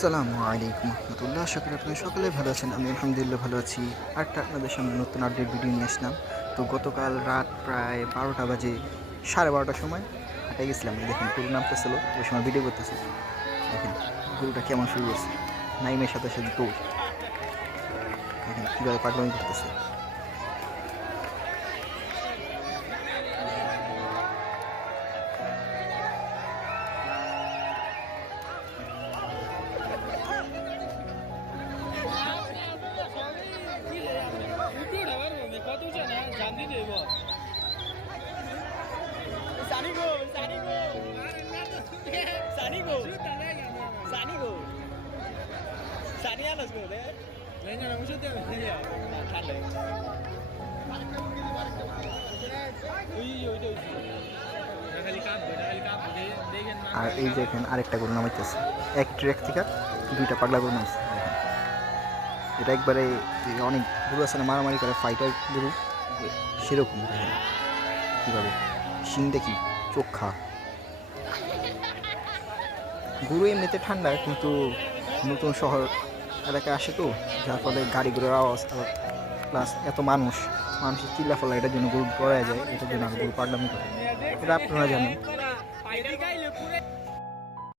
আসসালামু আলাইকুম রহমতুল্লাহ। আশা করি আপনারা সকলে ভালো আছেন। আমি আলহামদুলিল্লাহ ভালো আছি। আরটা আপনাদের সামনে নতুন আপডেট ভিডিও নিয়ে আসলাম। তো গতকাল রাত প্রায় 12টা বাজে, 12:30টার সময় হাঁটাই গেছিলাম। এই দেখেন গরু নামতেছিল, ওই সময় ভিডিও করতেছি। দেখেন গরুটা কেমন শুরু করছে, নাইমের সাথে সাথে দৌড়। দেখেন কীভাবে পাগলামি করতেছে। আর এই যে এখানে আরেকটা গরু নামাইতেছে, এক ট্র্যাক থেকে দুইটা পাগলা গরু নামছে। এটা একবারে অনেক গরু আছে না মারামারি করে ফাইটার গরু, সেরকম দেখেন কীভাবে শিং দেখি চোখা। গরু এমনিতে ঠান্ডা, কিন্তু নতুন শহর এলাকায় আসে তো, যার ফলে গাড়ি ঘোড়ার আওয়াজ আর প্লাস এত মানুষের চিল্লা ফলা, এটার জন্য গরু ডরায় যায়, এটার জন্য আর গরু পাগলামি করে। এটা আপনারা জানেন।